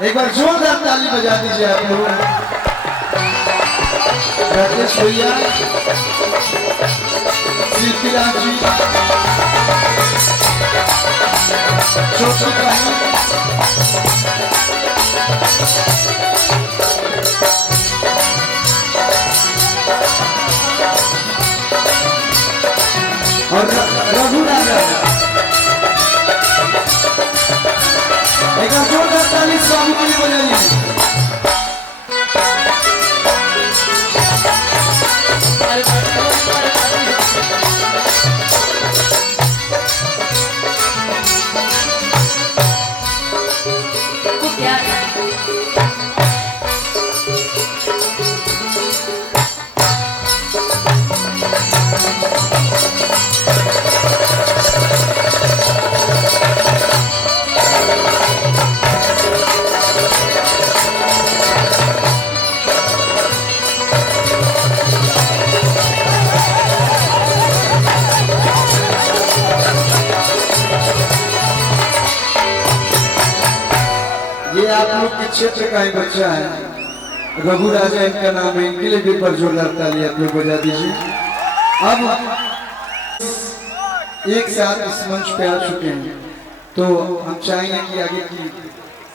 एक बार जोरदार ताली बजा दीजिए आप लोग। राकेश भैया, शिल्पीराज जी, छोटी बहन, और रघु राजा। एक बार जोरदार ताली स्वामी के लिए बजाइए। ये आप लोग के क्षेत्र का ही बच्चा है, रघु राजा इनका नाम है। इनके लिए भी पर जोरदार ताली आप लोग बजा दीजिए। अब एक साथ इस मंच पे आ चुके हैं, तो हम चाहेंगे कि आगे की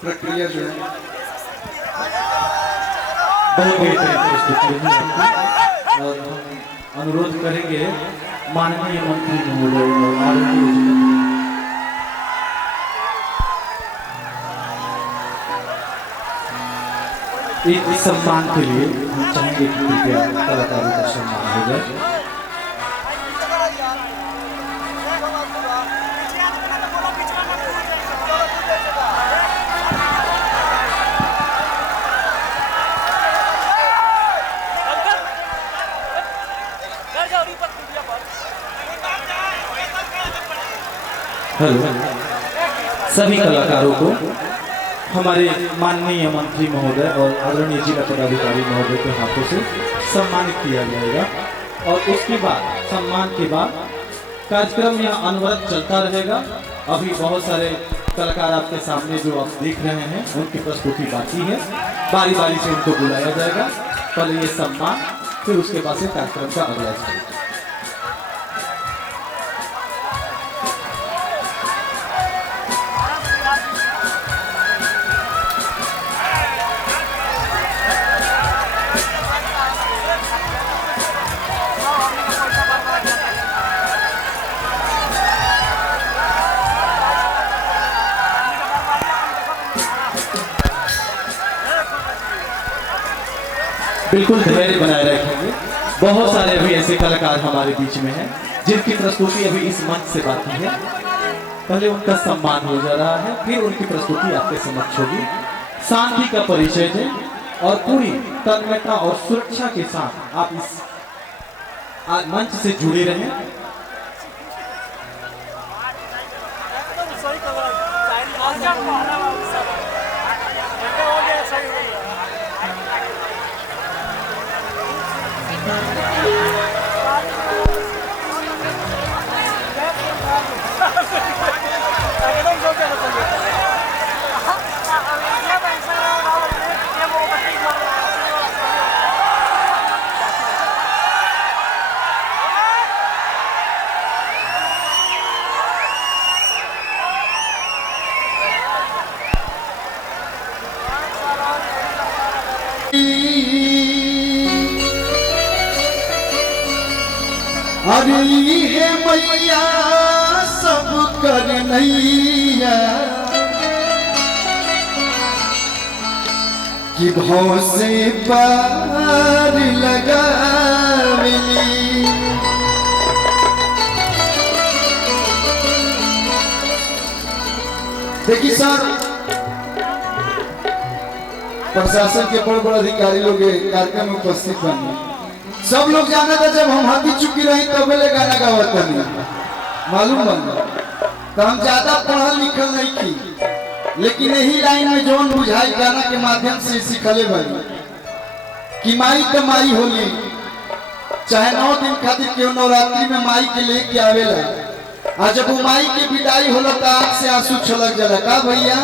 प्रक्रिया जो है बहुत बेहतरीन प्रस्तुति है और हम अनुरोध करेंगे माननीय मंत्री महोदय इस सम्मान के लिए हम चाहेंगे कि कृपया कलाकारों का सम्मान हो जाए। हेलो सभी कलाकारों को हमारे माननीय मंत्री महोदय और आदरणीय जिला पदाधिकारी महोदय के हाथों से सम्मानित किया जाएगा और उसके बाद सम्मान के बाद कार्यक्रम यहाँ अनवरत चलता रहेगा। अभी बहुत सारे कलाकार आपके सामने जो आप देख रहे हैं उनकी प्रस्तुति बाकी है, बारी बारी से उनको बुलाया जाएगा। पहले ये सम्मान, फिर उसके बाद से कार्यक्रम का अगला चलेगा। बिल्कुल धैर्य बनाए रखेंगे। बहुत सारे अभी ऐसे कलाकार हमारे बीच में हैं जिनकी प्रस्तुति अभी इस मंच से बाकी है। पहले उनका सम्मान हो जा रहा है, फिर उनकी प्रस्तुति आपके समक्ष होगी। शांति का परिचय दें और पूरी तन्मयता और सुरक्षा के साथ आप इस मंच से जुड़े रहें। अरे है मैया सब कर नैया कि भाव से पार लगावेली। देखिए सर, प्रशासन के बड़े बड़े अधिकारी लोग कार्यक्रम में उपस्थित बने। सब लोग जाना था जब हम हाथी चुकी रही तब ले गाना गावत नहीं मालूम बन। तो हम ज्यादा पढ़ल लिखल नहीं थी, लेकिन यही लाइन में जौन बुझाई गाना के माध्यम से सिखले बनी कि माई तो माई होली, चाहे 9 दिन खातिर क्यों नवरात्रि में माई के लेके आवेला। आज जब वो माई के विदाई होला तो आँख से आंसू छलक जाला। का भैया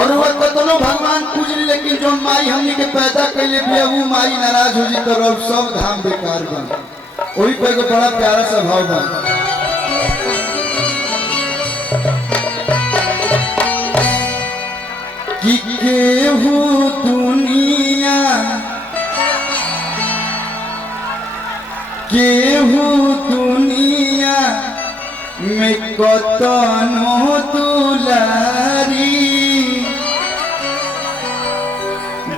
और वो कतनो भगवान पूजली लेकिन जो माई हमनी के पैदा कैले भी वो माई नाराज हो जी तो सब धाम बेकार बन। वही पे एगो बड़ा प्यारा सा भाव बन। कि केहू दुनिया केहू दुनिया में कतनो दुलारी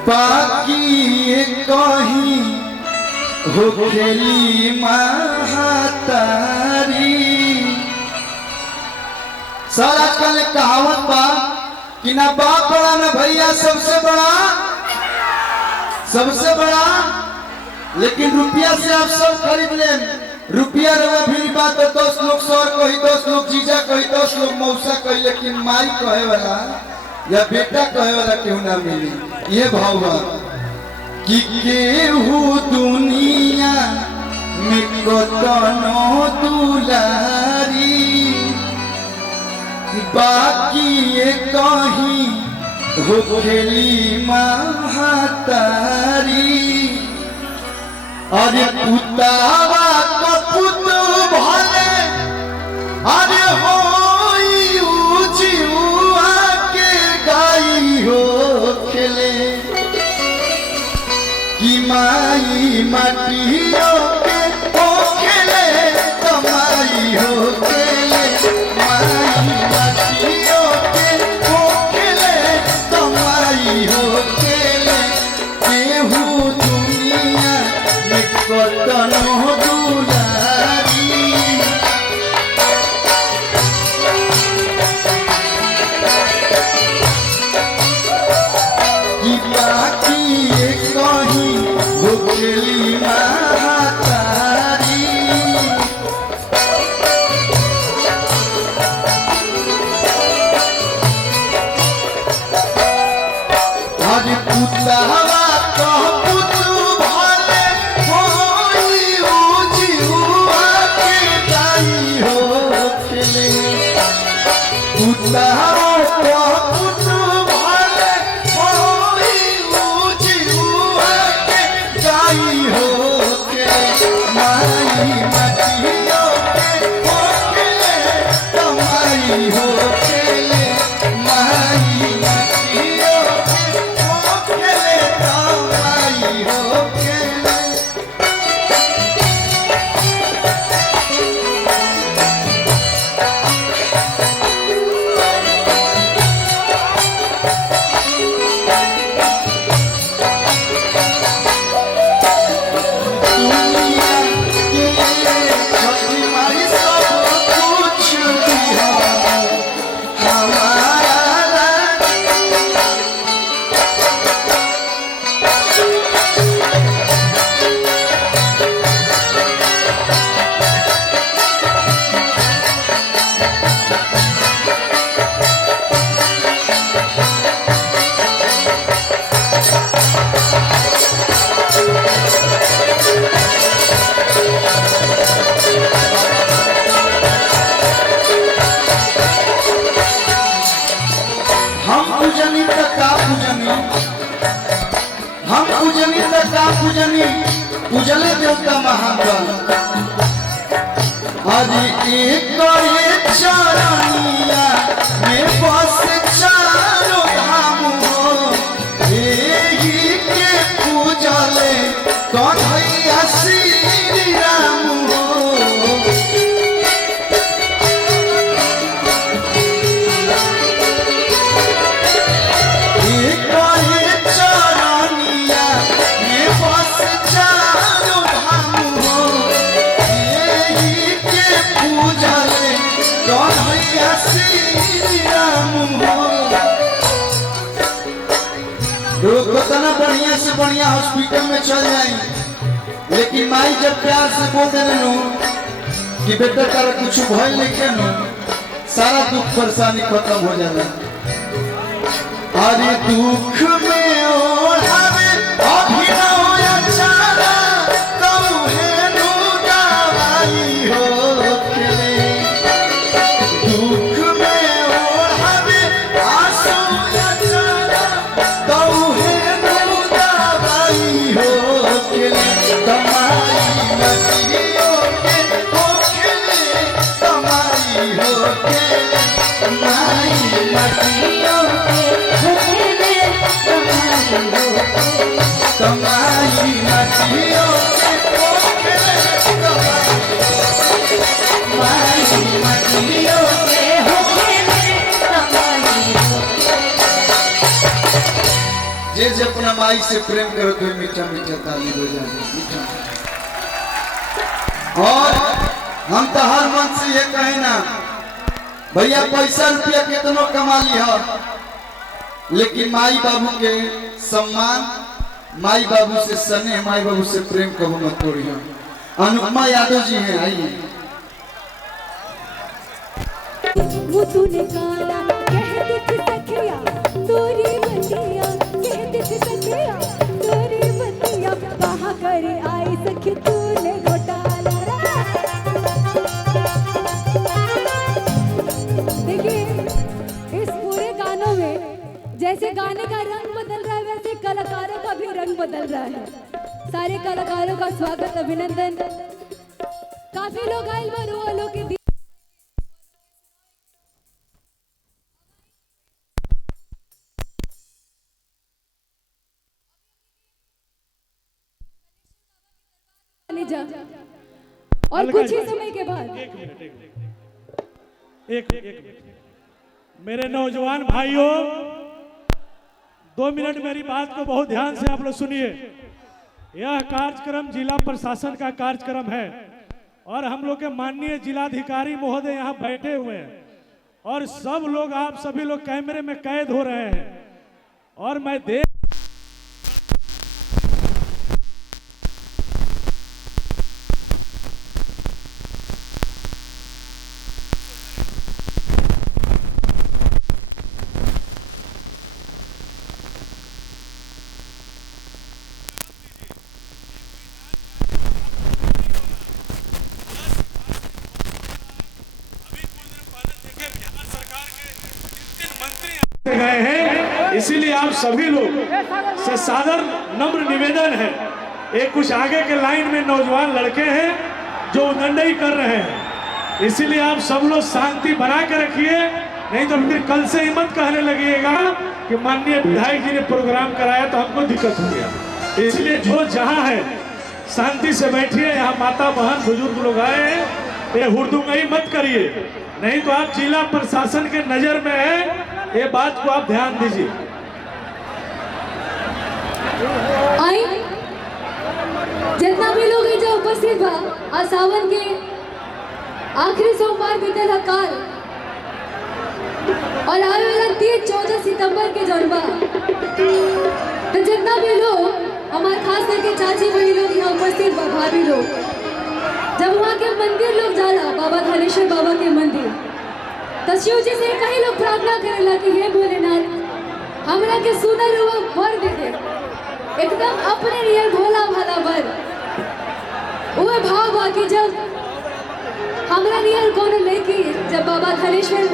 बाकी कहीं हो खेली महातारी। सर आजकल एक कहावत बा कि ना बाप बड़ा ना भैया सबसे बड़ा, लेकिन रुपया से आप सब खरीद लें। रुपया रवा भी बात तो 10 लोग सर कही, 10 लोग जीजा कही, 10 लोग मौसा कही, लेकिन माई कहे वाला या बेटा कहे वाला क्यों ना मिली। ये भाव बा कि केहू दुनिया में कतनो दुलारी बाकी ये कहीं हो खेली महातारी। अरे पुतावा कपुत भले अरे होई उजिउआ के गाई हो खेले कि माई माटियों के हो खेले कमाई हो खेले माई माटियों के हो खेले कमाई हो खेले। केहू दुनिया में कतनो दुलारी कि बाकी कहीं हो खेली महातारी। आज पुतहवा कहपुत भले होई उजिउआ के गाई हो खेले पुतहवा कहपुत भले होई उजिउआ के गाई हो खेले माई माटियों के हो खेले कमाई हो खेले माई माटियों के हो खेले कमाई हो खेले। दुनिया के छठी माई सब कुछ दिया हमारा हम पूजनी तक का पूजनी हम पूजनी तक का पूजनी पूजले देवता महान बा। आज एक चरनिया में बस चारों धाम हो एही के पूजले कन्हैया श्री राम हो। चरनिया में बस चारों धाम हो एही के पूजले कन्हैया श्री राम हो। लोग कितना बढ़िया से बढ़िया हॉस्पिटल में चल जाए, लेकिन माई जब प्यार से बोल देने कि बेटा तारा कुछ भय नहीं नो सारा दुख परेशानी खत्म हो जाता। अरे दुख में ओढ़ावे अभिनव अचारा तमुहे नु दवाई हो खेले दुख में ओढ़ावे आंसू मटियों के होखे में कमाई होखे कमाई मटियों के होखे माई मटियों के होखे में कमाई होखे जे अपना माई से प्रेम करो तो मीठा मीठा ताली बजा दो मीठा। और हम तो हर मन से ये कहे ना भैया पैसा रुपया कितनो कमा लिया लेकिन माई बाबू के सम्मान माई बाबू से स्नेह माई बाबू से प्रेम कबू मत तोड़िए। अनुपमा यादव जी हैं, आइए। वो तूने कहा कहती थी सखिया तोरी बतिया कहती थी सखिया तोरी बतिया कहाँ करे आई सखी तूने घोटाला। देखिए इस पूरे गानों में जैसे गाने का रंग बदल रहा है वैसे कलाकारों का भी रंग बदल रहा है। सारे कलाकारों का स्वागत अभिनंदन। काफी लोग आए वालों के जा और कुछ ही समय के बाद एक मेरे नौजवान भाइयों 2 मिनट मेरी बात को बहुत ध्यान से आप लोग सुनिए। यह कार्यक्रम जिला प्रशासन का कार्यक्रम है और हम लोग के माननीय जिलाधिकारी महोदय यहाँ बैठे हुए हैं और सब लोग आप सभी लोग कैमरे में कैद हो रहे हैं और मैं देख गए हैं, इसीलिए आप सभी लोग से सादर नम्र निवेदन है। एक कुछ आगे के लाइन में नौजवान लड़के हैं जो उद्दंडई कर रहे हैं, इसीलिए आप सब लोग शांति बना के रखिए, नहीं तो फिर कल से ही मत कहने लगिएगा कि माननीय विधायक जी ने प्रोग्राम कराया तो हमको दिक्कत हो गया। इसलिए जो जहाँ है शांति से बैठिए। यहाँ माता बहन बुजुर्ग लोग आए हैं, ये हुड़दुंगई मत करिए, नहीं तो आप जिला प्रशासन के नजर में है, ये बात को आप ध्यान दीजिए। आई जितना भी लोग जो उपस्थित बा आज सावन के आखिरी सोमवार बीतल हकाल और आने वाला 13-14 सितंबर के जनवा तो जितना भी लोग हमारे खास करके चाची बड़ी लोग यहाँ उपस्थित बा भाभी लोग जब वहाँ के मंदिर लोग जाला बाबा धनेश्वर बाबा के मंदिर तो शिव जी से कई लोग प्रार्थना करेला कि हे भोलेनाथ हमरा के सुनल हुआ वर दे दे एकदम अपने लिए भोला भाला वर वो भाव बा कि जब हमरा लिए कोनो लेके जब बाबा धनेश्वर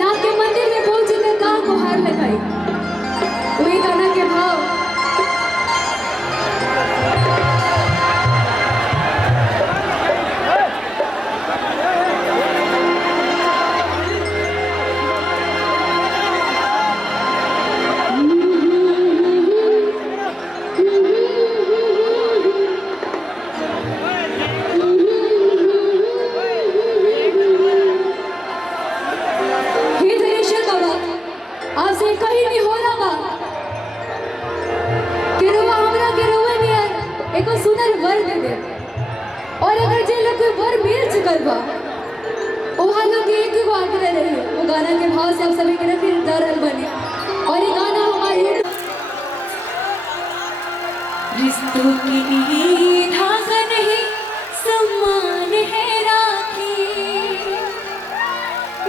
नाथ के मंदिर में पहुंचे तो का गुहार लगाई वही गाना के भाव और अगर जे लोग कोई वर मिल चुकल बा वहाँ लोग एक ही आग्रह रहे वो गाना के भाव से आप सभी के रखे दरअल बने और ये गाना हमारे रिश्तों के लिए धागा नहीं सम्मान है राखी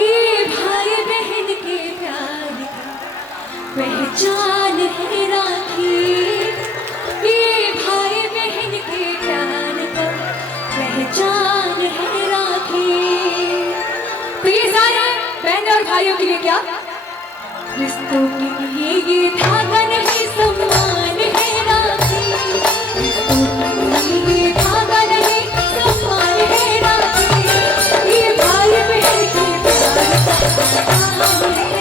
ये भाई बहन के प्यार का पहचान है राखी ये भाई बहन के प्यार का पहचान है राखी। तो ये सारे बहन और भाइयों के लिए क्या रिश्तों के लिए ये धागा नहीं सम्मान है राखी रिश्तों के लिए ये धागा नहीं सम्मान है राखी ये भाई बहन के प्यार का पहचान है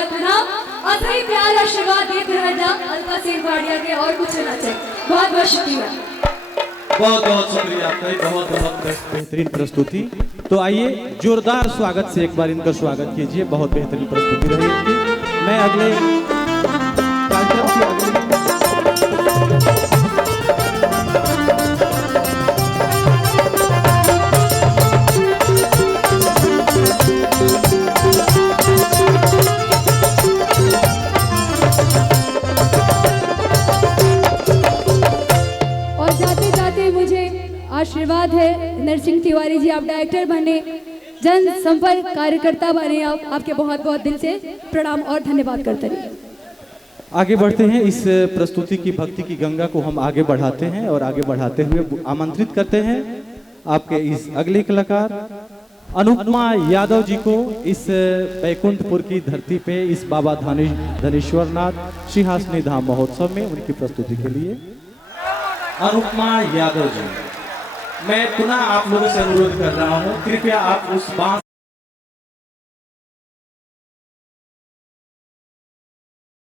और प्रणाम। ऐसे ही प्यार आशीर्वाद देते रहना अलका सिंह वाडिया के, और कुछ होना चाहिए। बहुत बहुत शुक्रिया। बहुत बहुत शुक्रिया आपका, बहुत बहुत बेहतरीन प्रस्तुति। तो आइए जोरदार स्वागत से एक बार इनका स्वागत कीजिए। बहुत बेहतरीन प्रस्तुति रही इनकी। मैं अगले कार्यक्रम की अगली आशीर्वाद है नरसिंह तिवारी जी, आप डायरेक्टर बने, जन संपर्क कार्यकर्ता बने आप। आपके बहुत बहुत दिल से प्रणाम और धन्यवाद करते रहिए। आगे बढ़ते हैं। इस प्रस्तुति की भक्ति की गंगा को हम आगे बढ़ाते हैं और आगे बढ़ाते हुए आमंत्रित करते हैं आपके इस अगले कलाकार अनुपमा यादव जी को इस बैकुंठपुर की धरती पे इस बाबा धनेश्वरनाथ सिंहासनी धाम महोत्सव में उनकी प्रस्तुति के लिए। अनुपमा यादव जी, मैं पुनः आप लोगों से अनुरोध कर रहा हूँ, कृपया आप उस बांस